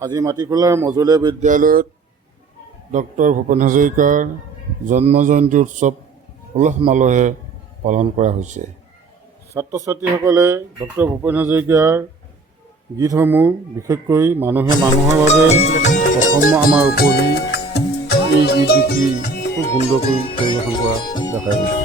আজি মাটিখোলাৰ মজলীয়া বিদ্যালয়ত ডক্টৰ ভূপেন হাজৰিকাৰ জন্ম জয়ন্তী উৎসৱ উলহ মালহে পালন কৰা হৈছে। ছাত্ৰ ছাত্ৰীসকলে ডক্টৰ ভূপেন হাজৰিকাৰ গীতসমূহ বিশেষকৈ মানুহে মানুহৰ বাবে অসম আমাৰ উপৰি এই গীত দুটি খুব সুন্দৰকৈ পৰিৱেশন কৰা দেখা গৈছে।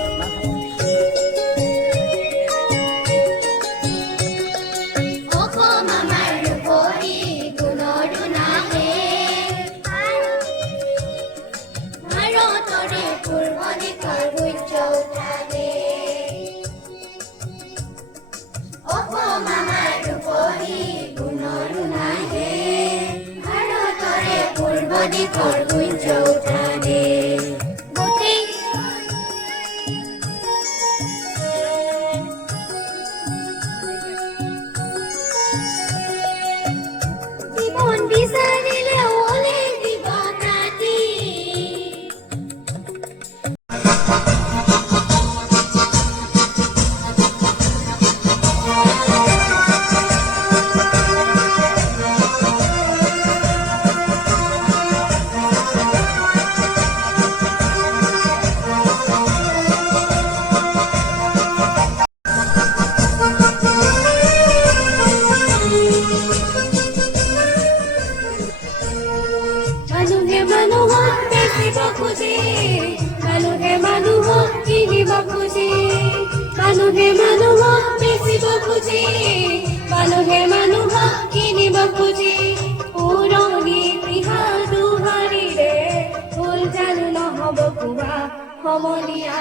মানুহে মানুহক কিনিব খুজি পুৰণি ইতিহাস দুহাৰিৰে ভুল জানো নহ'ব কোৱা সমনীয়া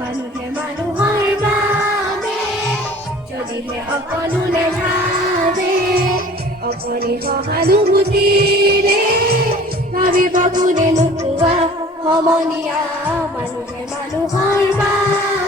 মানুহে মানুহৰ বাবে যদিহে অকণো নেভাবে অকণি সহানুভূতিৰে ভাবিব কোনে নোকোৱা সমনীয়া মানুহে মানুহৰ বাবে